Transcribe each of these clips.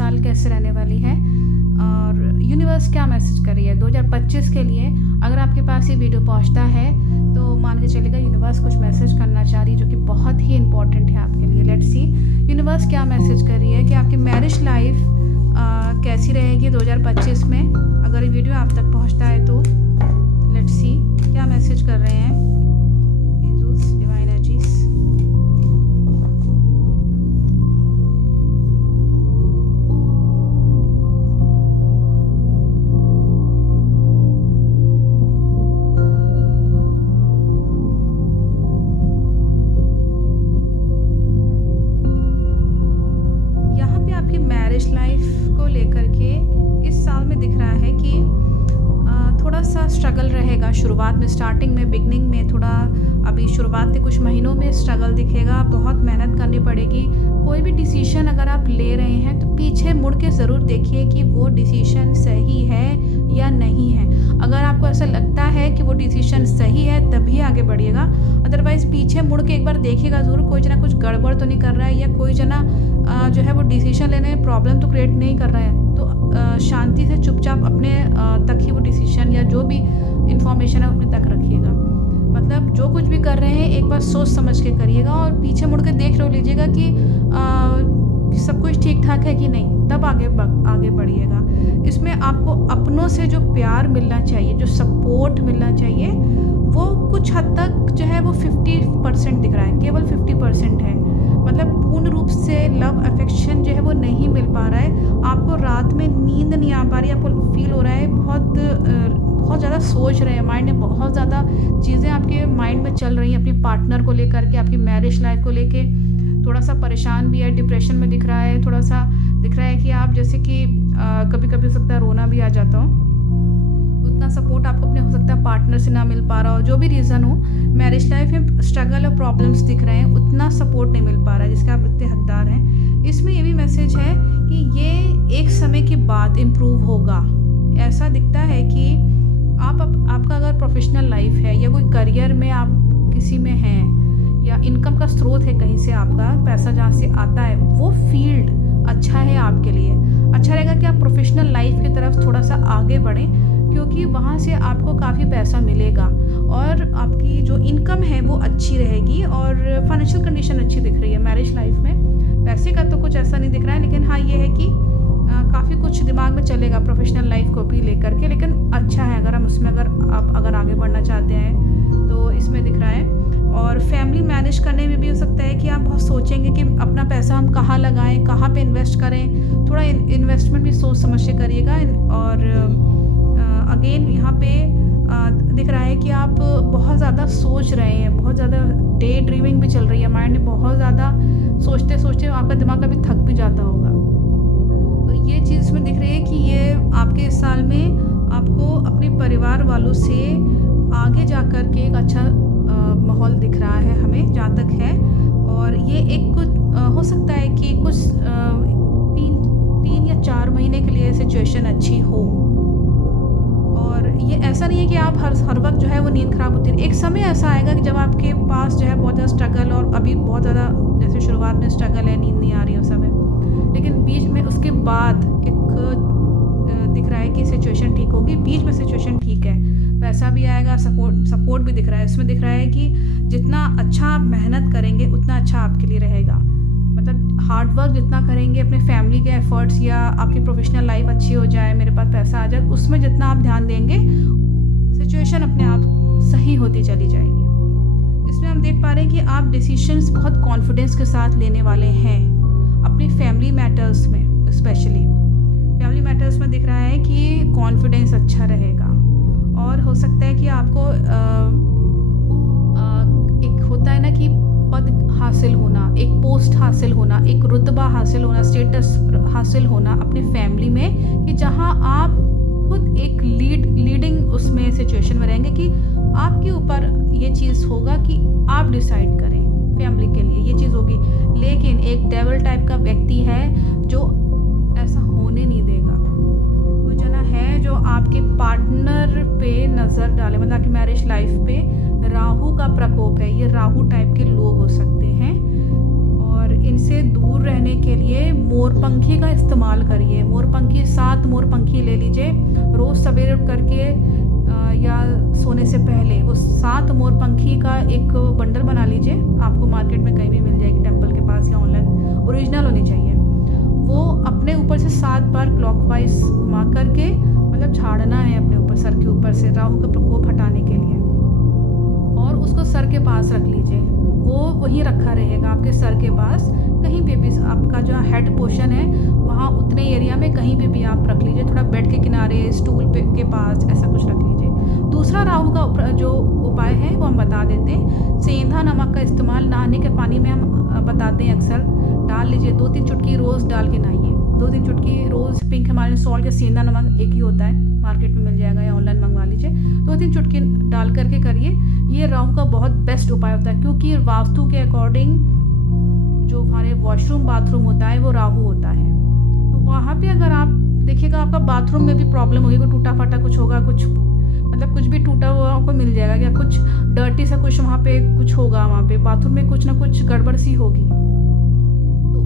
साल कैसे रहने वाली है और यूनिवर्स क्या मैसेज कर रही है 2025 के लिए। अगर आपके पास ये वीडियो पहुंचता है तो मान के चलेगा यूनिवर्स कुछ मैसेज करना चाह रही है जो कि बहुत ही इंपॉर्टेंट है आपके लिए। लेट्स सी यूनिवर्स क्या मैसेज कर रही है कि आपकी मैरिज लाइफ कैसी रहेगी 2025 में। अगर ये वीडियो आप तक पहुंचता है तो लेट्स सी क्या मैसेज कर रहे हैं एंजल्स, डिवाइन एनर्जीज। यहाँ पे आपकी मैरिज लाइफ को लेकर के इस साल में दिख रहा है कि थोड़ा सा स्ट्रगल रहेगा शुरुआत में, स्टार्टिंग में, बिगनिंग में थोड़ा अभी शुरुआत के कुछ महीनों में स्ट्रगल दिखेगा। बहुत मेहनत करनी पड़ेगी। कोई भी डिसीजन अगर आप ले रहे हैं तो पीछे मुड़ के ज़रूर देखिए कि वो डिसीजन सही है या नहीं है। अगर आपको ऐसा लगता है कि वो डिसीजन सही है तभी आगे बढ़िएगा, अदरवाइज़ पीछे मुड़ के एक बार देखिएगा ज़रूर कोई जना कुछ गड़बड़ तो नहीं कर रहा है या कोई जना जो है वो डिसीजन लेने में प्रॉब्लम तो क्रिएट नहीं कर रहा है। तो शांति से चुपचाप अपने तक ही वो डिसीजन या जो भी इंफॉर्मेशन है अपने तक रखिएगा। मतलब जो कुछ भी कर रहे हैं एक बार सोच समझ के करिएगा और पीछे मुड़ के देख लीजिएगा कि सब कुछ ठीक ठाक है कि नहीं, तब आगे बढ़िएगा। इसमें आपको अपनों से जो प्यार मिलना चाहिए, जो सपोर्ट मिलना चाहिए, वो कुछ हद तक जो है वो 50% दिख रहा है, केवल 50% है। मतलब पूर्ण रूप से लव अफेक्शन जो है वो नहीं मिल पा रहा है। आपको रात में नींद नहीं आ पा रही, आपको फील हो रहा है बहुत ज़्यादा सोच रहे हैं, माइंड में बहुत ज़्यादा चीज़ें आपके माइंड में चल रही हैं अपनी पार्टनर को लेकर के, आपकी मैरिज लाइफ को लेके। थोड़ा सा परेशान भी है, डिप्रेशन में दिख रहा है, थोड़ा सा दिख रहा है कि आप जैसे कि कभी कभी हो सकता है रोना भी आ जाता हो। उतना सपोर्ट आपको अपने हो सकता है पार्टनर से ना मिल पा रहा हो, जो भी रीज़न हो। मैरिज लाइफ में स्ट्रगल और प्रॉब्लम्स दिख रहे हैं, उतना सपोर्ट नहीं मिल पा रहा है जिसके आप इतने हकदार हैं। इसमें ये भी मैसेज है कि ये एक समय के बाद इम्प्रूव होगा। ऐसा दिखता है कि आपका अगर प्रोफेशनल लाइफ है या कोई करियर में आप किसी में हैं या इनकम का स्रोत है कहीं से, आपका पैसा जहाँ से आता है, वो फील्ड अच्छा है आपके लिए। अच्छा रहेगा कि आप प्रोफेशनल लाइफ की तरफ थोड़ा सा आगे बढ़ें, क्योंकि वहाँ से आपको काफ़ी पैसा मिलेगा और आपकी जो इनकम है वो अच्छी रहेगी और फाइनेंशियल कंडीशन अच्छी दिख रही है मैरिज लाइफ में। पैसे का तो कुछ ऐसा नहीं दिख रहा है, लेकिन हाँ ये है कि काफ़ी कुछ दिमाग में चलेगा प्रोफेशनल लाइफ को भी लेकर के, लेकिन अच्छा है अगर हम उसमें अगर आगे बढ़ना चाहते हैं तो इसमें दिख रहा है। और फैमिली मैनेज करने में भी हो सकता है कि आप बहुत सोचेंगे कि अपना पैसा हम कहाँ लगाएं, कहाँ पे इन्वेस्ट करें। थोड़ा इन्वेस्टमेंट भी सोच समझ के करिएगा। और अगेन यहाँ पे दिख रहा है कि आप बहुत ज़्यादा सोच रहे हैं, बहुत ज़्यादा डे ड्रीमिंग भी चल रही है, माइंड में बहुत ज़्यादा सोचते सोचते आपका दिमाग कभी थक भी जाता होगा। तो ये चीज़ इसमें दिख रही है कि ये आपके इस साल में आपको अपने परिवार वालों से आगे जा कर के एक अच्छा माहौल दिख रहा है हमें जहाँ तक है। और ये एक कुछ हो सकता है कि कुछ 3 या 4 महीने के लिए सिचुएशन अच्छी हो। और ये ऐसा नहीं है कि आप हर वक्त जो है वो नींद ख़राब होती है। एक समय ऐसा आएगा कि जब आपके पास जो है बहुत ज़्यादा स्ट्रगल, और अभी बहुत ज़्यादा जैसे शुरुआत में स्ट्रगल है, नींद नहीं आ रही है उस समय, लेकिन बीच में उसके बाद एक दिख रहा है कि सिचुएशन ठीक होगी। बीच में सिचुएशन ठीक है, पैसा भी आएगा, सपोर्ट भी दिख रहा है। इसमें दिख रहा है कि जितना अच्छा आप मेहनत करेंगे उतना अच्छा आपके लिए रहेगा। मतलब हार्ड वर्क जितना करेंगे, अपने फैमिली के एफर्ट्स या आपकी प्रोफेशनल लाइफ अच्छी हो जाए, मेरे पास पैसा आ जाए, उसमें जितना आप ध्यान देंगे सिचुएशन अपने आप सही होती चली जाएगी। इसमें हम देख पा रहे हैं कि आप डिसीजंस बहुत कॉन्फिडेंस के साथ लेने वाले हैं अपनी फैमिली मैटर्स में। स्पेशली फैमिली मैटर्स में दिख रहा है कि कॉन्फिडेंस अच्छा रहेगा। और हो सकता है कि आपको एक होता है ना कि पद हासिल होना, एक पोस्ट हासिल होना, एक रुतबा हासिल होना, स्टेटस हासिल होना अपने फैमिली में, कि जहां आप खुद एक लीडिंग उसमें सिचुएशन में रहेंगे कि आपके ऊपर ये चीज़ होगा कि आप डिसाइड करें फैमिली के लिए, ये चीज़ होगी। लेकिन एक डेविल टाइप का व्यक्ति है जो ऐसा होने नहीं देगा। कोई जना है जो आपके पार्टनर पे नज़र डाले, मतलब आपकी मैरिज लाइफ पे राहु का प्रकोप है। ये राहु टाइप के लोग हो सकते हैं और इनसे दूर रहने के के लिए मोरपंखी का इस्तेमाल करिए। मोरपंखी 7 मोरपंखी ले लीजिए, रोज़ सवेरे उठ करके या सोने से पहले वो 7 मोरपंखी का एक बंडल बना लीजिए। आपको मार्केट में कहीं भी मिल जाएगी, टेम्पल के पास या ऑनलाइन, ओरिजिनल होनी चाहिए। वो अपने ऊपर से 7 बार क्लॉकवाइज घुमा करके मतलब झाड़ना है अपने ऊपर, सर के ऊपर से, राहु का प्रकोप हटाने के लिए। और उसको सर के पास रख लीजिए, वो वहीं रखा रहेगा आपके सर के पास। कहीं पे भी आपका जो हेड पोर्शन है वहाँ उतने एरिया में कहीं पे भी आप रख लीजिए, थोड़ा बेड के किनारे, स्टूल पे के पास, ऐसा कुछ रख लीजिए। दूसरा राहु का जो उपाय है वो हम बता देते हैं। सेंधा नमक का इस्तेमाल नहाने के पानी में हम बताते हैं, अक्सर डाल लीजिए। 2-3 चुटकी रोज़ डाल के नहाइए। 2-3 चुटकी रोज़। पिंक हिमालयन सॉल्ट या सेंधा नमक एक ही होता है, मार्केट में मिल जाएगा या ऑनलाइन मंगवा लीजिए। 2-3 चुटकी डाल करके करिए। ये राहु का बहुत बेस्ट उपाय होता है, क्योंकि वास्तु के अकॉर्डिंग जो हमारे वॉशरूम बाथरूम होता है वो राहु होता है। तो वहाँ पे अगर आप देखिएगा, आपका बाथरूम में भी प्रॉब्लम होगी, कोई टूटा फाटा कुछ होगा, कुछ मतलब कुछ भी टूटा हुआ आपको मिल जाएगा, या कुछ डर्टी सा कुछ वहाँ पे कुछ होगा, वहाँ पे बाथरूम में कुछ ना कुछ गड़बड़ सी होगी, तो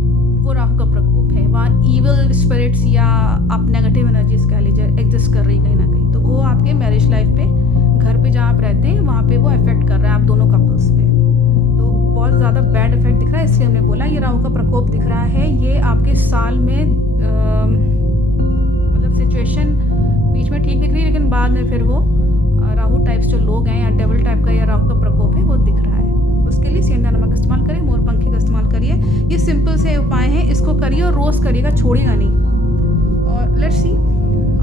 वो राहु का प्रकोप है। वहाँ ईविल स्पिरिट्स या आप नेगेटिव एनर्जीज कह लीजिए एग्जिस्ट कर रही कहीं ना कहीं, तो वो आपके मैरिज लाइफ पे, घर पे जहाँ आप रहते हैं वहाँ पे वो इफेक्ट कर रहा है आप दोनों कपल्स पे। तो बहुत ज़्यादा बैड इफेक्ट दिख रहा है, इसलिए हमने बोला ये राहु का प्रकोप दिख रहा है। ये आपके साल में मतलब सिचुएशन बीच में ठीक दिख रही है, लेकिन बाद में फिर वो राहु टाइप्स जो लोग हैं या डेविल टाइप का या राहु का प्रकोप है वो दिख रहा है। उसके लिए सेंधा नमक का इस्तेमाल करिए, मोरपंखी का इस्तेमाल करिए। ये सिंपल से उपाय हैं, इसको करिए और रोज़ करिएगा, छोड़िएगा नहीं। और लेट्स सी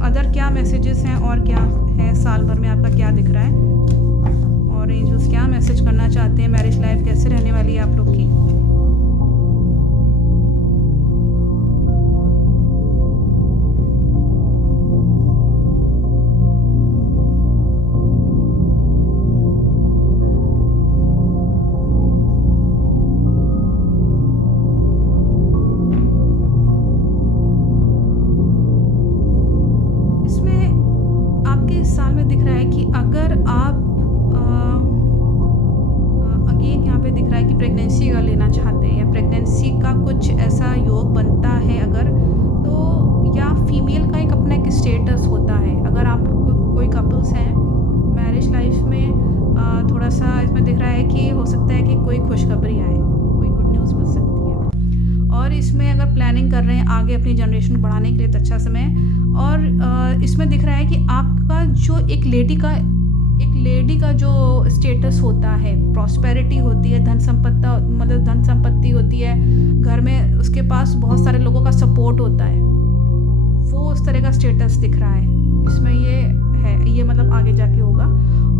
अदर क्या मैसेजेस हैं और क्या है, साल भर में आपका क्या दिख रहा है, और एंजल्स क्या मैसेज करना चाहते हैं, मैरिज लाइफ कैसे रहने वाली है आप लोग की। साल में दिख रहा है कि अगर आप अगेन यहाँ पे दिख रहा है कि प्रेगनेंसी का लेना चाहते हैं या प्रेगनेंसी का कुछ ऐसा योग बनता है अगर, तो या फीमेल का एक अपना एक स्टेटस होता है। अगर आप कोई कपल्स हैं मैरिज लाइफ में, थोड़ा सा इसमें दिख रहा है कि हो सकता है कि कोई खुशखबरी आए, कोई गुड न्यूज़ मिल सकती है। और इसमें अगर प्लानिंग कर रहे हैं आगे अपनी जनरेशन बढ़ाने के लिए तो अच्छा समय। और इसमें दिख रहा है कि आपका जो एक लेडी का जो स्टेटस होता है, प्रॉस्पेरिटी होती है, धन संपत्ति होती है घर में, उसके पास बहुत सारे लोगों का सपोर्ट होता है, वो उस तरह का स्टेटस दिख रहा है इसमें। ये है, ये मतलब आगे जाके होगा।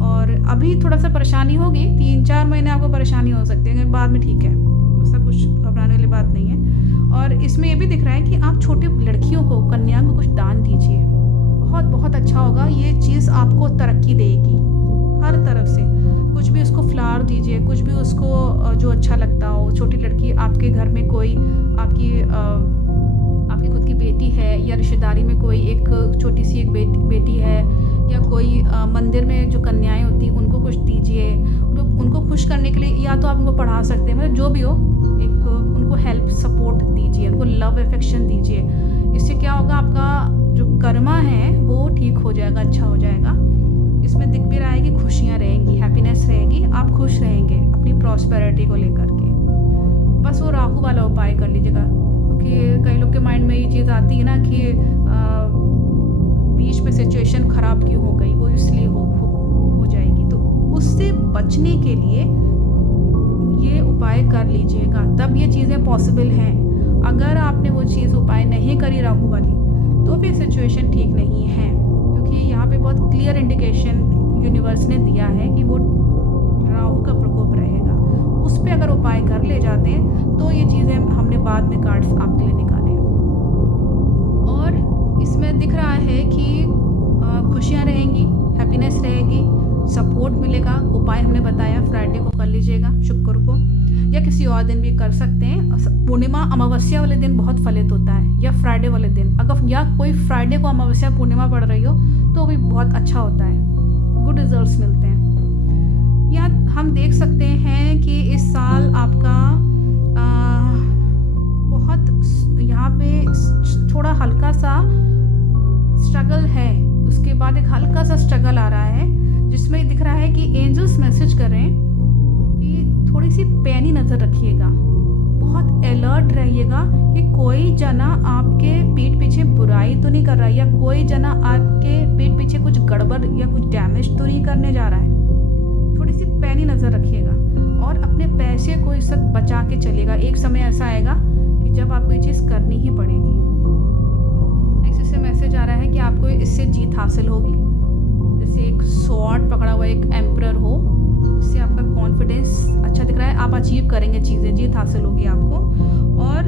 और अभी थोड़ा सा परेशानी होगी, 3-4 महीने आपको परेशानी हो सकती है, लेकिन बाद में ठीक है, ऐसा कुछ घबराने वाली बात नहीं है। और इसमें ये भी दिख रहा है कि आप छोटी लड़कियों को, कन्या को कुछ दान दीजिए, बहुत बहुत अच्छा होगा। ये चीज़ आपको तरक्की देगी हर तरफ से। कुछ भी उसको फ्लावर दीजिए, कुछ भी उसको जो अच्छा लगता हो। छोटी लड़की, आपके घर में कोई आपकी खुद की बेटी है या रिश्तेदारी में कोई एक छोटी सी एक बेटी है, या कोई मंदिर में जो कन्याएं होती हैं उनको कुछ दीजिए। उनको खुश करने के लिए या तो आप उनको पढ़ा सकते हैं, मतलब जो भी हो, एक उनको हेल्प सपोर्ट दीजिए, उनको लव अफेक्शन दीजिए। इससे क्या होगा, आपका जो कर्मा है वो ठीक हो जाएगा, अच्छा हो जाएगा। इसमें दिख भी रहा है कि खुशियाँ रहेंगी, हैप्पीनेस रहेगी, आप खुश रहेंगे अपनी प्रॉस्पेरिटी को लेकर के। बस वो राहु वाला उपाय कर लीजिएगा, क्योंकि कई लोग के माइंड में ये चीज़ आती है ना कि बीच में सिचुएशन ख़राब क्यों हो गई, वो इसलिए हो जाएगी। तो उससे बचने के लिए ये उपाय कर लीजिएगा, तब ये चीज़ें पॉसिबल हैं। अगर आपने वो चीज़ उपाय नहीं करी राहु वाली, तो फिर सिचुएशन ठीक नहीं है, क्योंकि यहाँ पे बहुत क्लियर इंडिकेशन यूनिवर्स ने दिया है कि वो राहु का प्रकोप रहेगा। उस पर अगर उपाय कर ले जाते हैं तो ये चीज़ें हमने बाद में कार्ड्स आपके लिए निकाले। और इसमें दिख रहा है कि खुशियाँ रहेंगी, हैप्पीनेस रहेगी, सपोर्ट मिलेगा। उपाय हमने बताया, फ्राइडे को कर लीजिएगा, शुक्र को, या किसी और दिन भी कर सकते हैं। पूर्णिमा अमावस्या वाले दिन बहुत फलित होता है, या फ्राइडे वाले दिन, अगर या कोई फ्राइडे को अमावस्या पूर्णिमा पड़ रही हो तो भी बहुत अच्छा होता है, गुड रिजल्ट्स मिलते हैं। या हम देख सकते हैं कि इस साल आपका बहुत थोड़ा हल्का सा स्ट्रगल है, उसके बाद एक हल्का सा स्ट्रगल आ रहा है जिसमें दिख रहा है कि एंजल्स मैसेज कर रहे हैं कि थोड़ी सी पैनी नज़र रखिएगा, बहुत अलर्ट रहिएगा कि कोई जना आपके पीठ पीछे बुराई तो नहीं कर रहा है, या कोई जना आपके पीठ पीछे कुछ गड़बड़ या कुछ डैमेज तो नहीं करने जा रहा है। थोड़ी सी पैनी नज़र रखिएगा और अपने पैसे को इस वक्त बचा के चलिएगा। एक समय ऐसा आएगा कि जब आपको ये चीज़ करनी ही पड़ेगी। नेक्स्ट इससे मैसेज आ रहा है कि आपको इससे जीत हासिल होगी, जैसे एक स्वॉर्ड पकड़ा हुआ एक एम्परर हो, इससे आपका कॉन्फिडेंस अच्छा दिख रहा है, आप अचीव करेंगे चीज़ें, जीत हासिल होगी आपको। और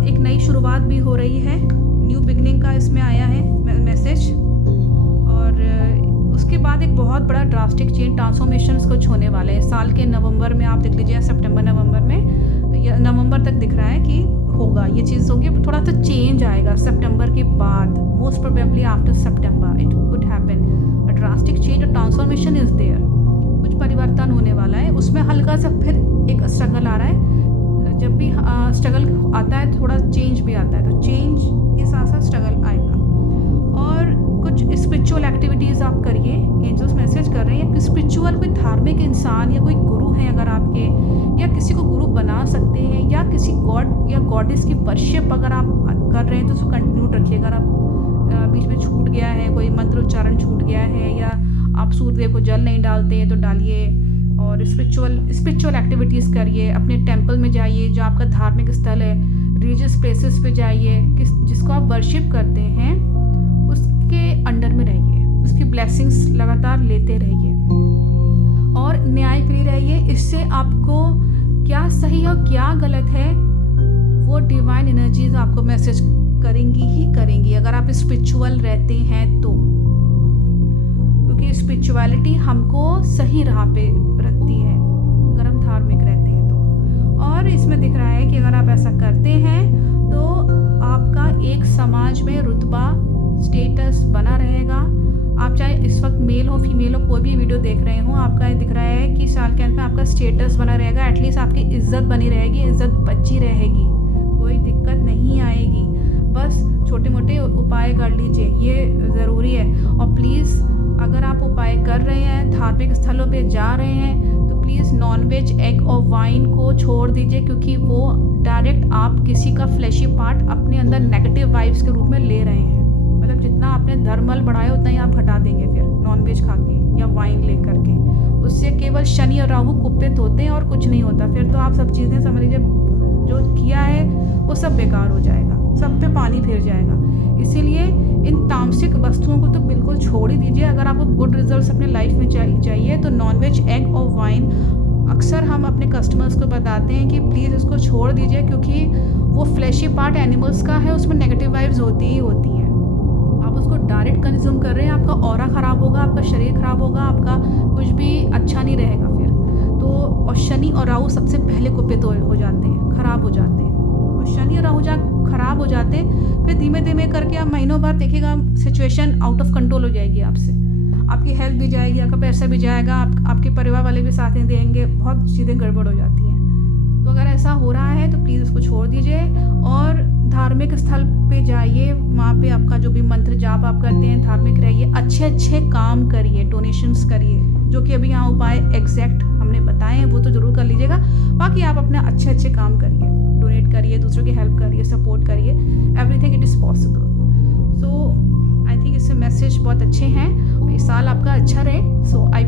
एक नई शुरुआत भी हो रही है, न्यू बिगनिंग का इसमें आया है मैसेज। और उसके बाद एक बहुत बड़ा ड्रास्टिक चेंज ट्रांसफॉर्मेशन कुछ होने वाले हैं साल के नवंबर में, आप देख लीजिए सितंबर नवंबर में, या नवंबर तक दिख रहा है कि होगा ये चीज़ होगी। थोड़ा सा चेंज आएगा सितंबर के बाद, most probably after September it could happen a drastic change, a transformation is there, कुछ परिवर्तन होने वाला है। उसमें हल्का सा फिर एक स्ट्रगल आ रहा है, जब भी स्ट्रगल आता है थोड़ा चेंज भी आता है, तो चेंज के साथ साथ स्ट्रगल आएगा। और कुछ स्पिरिचुअल एक्टिविटीज़ आप करिए, एंजल्स मैसेज कर रहे हैं। स्पिरिचुअल कोई धार्मिक इंसान या कोई गुरु है अगर आपके, या किसी को गुरु बना सकते हैं, या किसी गॉड या गॉडेस की वर्शिप अगर आप कर रहे हैं तो उसको कंटिन्यू रखिए। अगर आप बीच में छूट गया है, कोई मंत्र उच्चारण छूट गया है, या आप सूर्यदेव को जल नहीं डालते हैं तो डालिए। और स्पिरिचुअल एक्टिविटीज़ करिए, अपने टेंपल में जाइए जो आपका धार्मिक स्थल है, रिलीजियस प्लेसेस पे जाइए, जिसको आप वर्शिप करते हैं उसके अंडर में रहिए, उसकी ब्लेसिंग्स लगातार लेते रहिए और न्यायप्रिय रहिए। इससे आपको क्या सही और क्या गलत है वो डिवाइन एनर्जीज आपको मैसेज करेंगी ही करेंगी, अगर आप स्पिरिचुअल रहते हैं तो, क्योंकि स्पिरिचुअलिटी हमको सही राह पे रखती है अगर हम धार्मिक रहते हैं तो। और इसमें दिख रहा है कि अगर आप ऐसा करते हैं तो आपका एक समाज में रुतबा स्टेटस बना रहेगा। आप चाहे इस वक्त मेल हो फीमेल हो, कोई भी वीडियो देख रहे हो, आपका ये दिख रहा है कि साल के अंत में आपका स्टेटस बना रहेगा, एटलीस्ट आपकी इज्जत बनी रहेगी, इज्जत बची रहेगी, कोई दिक्कत नहीं आएगी। बस छोटे मोटे उपाय कर लीजिए, ये ज़रूरी है। और प्लीज़ अगर आप उपाय कर रहे हैं, धार्मिक स्थलों पे जा रहे हैं, तो प्लीज़ नॉनवेज, एग और वाइन को छोड़ दीजिए, क्योंकि वो डायरेक्ट आप किसी का फ्लैशी पार्ट अपने अंदर नेगेटिव वाइब्स के रूप में ले रहे हैं। मतलब जितना आपने धर्मल बढ़ाया उतना ही आप घटा देंगे फिर नॉनवेज खा के या वाइन ले करके। उससे केवल शनि और राहु कुपित होते हैं और कुछ नहीं होता। फिर तो आप सब चीज़ें समझ लीजिए जो किया है वो सब बेकार हो जाएगा, सब पे पानी फिर जाएगा। इसीलिए इन तामसिक वस्तुओं को तो बिल्कुल छोड़ ही दीजिए। अगर आपको गुड रिजल्ट्स अपने लाइफ में चाहिए तो नॉनवेज, एग और वाइन अक्सर हम अपने कस्टमर्स को बताते हैं कि प्लीज़ इसको छोड़ दीजिए, क्योंकि वो फ्लैशी पार्ट एनिमल्स का है, उसमें नेगेटिव वाइब्स होती ही होती हैं। आप उसको डायरेक्ट कंज्यूम कर रहे हैं, आपका ऑरा ख़राब होगा, आपका शरीर ख़राब होगा, आपका कुछ भी अच्छा नहीं रहेगा फिर तो। और शनि और राहु सबसे पहले कुपित हो जाते हैं, ख़राब हो जाते हैं। और शनि और राहु जहाँ ख़राब हो जाते हैं फिर धीमे धीमे करके आप महीनों बाद देखिएगा सिचुएशन आउट ऑफ कंट्रोल हो जाएगी आपसे, आपकी हेल्थ भी जाएगी, आपका पैसा भी जाएगा, आपके परिवार वाले भी साथ नहीं देंगे, बहुत चीज़ें गड़बड़ हो जाती हैं। तो अगर ऐसा हो रहा है तो प्लीज़ उसको छोड़ दीजिए और धार्मिक स्थल पे जाइए, वहाँ पे आपका जो भी मंत्र जाप आप करते हैं, धार्मिक रहिए, अच्छे अच्छे काम करिए, डोनेशंस करिए, जो कि अभी यहाँ उपाय एग्जैक्ट हमने बताए हैं वो तो ज़रूर कर लीजिएगा। बाकी आप अपने अच्छे अच्छे काम करिए, डोनेट करिए, दूसरों की हेल्प करिए, सपोर्ट करिए, everything it is possible. So I think इससे मैसेज बहुत अच्छे हैं। ये साल आपका अच्छा रहे। सो आई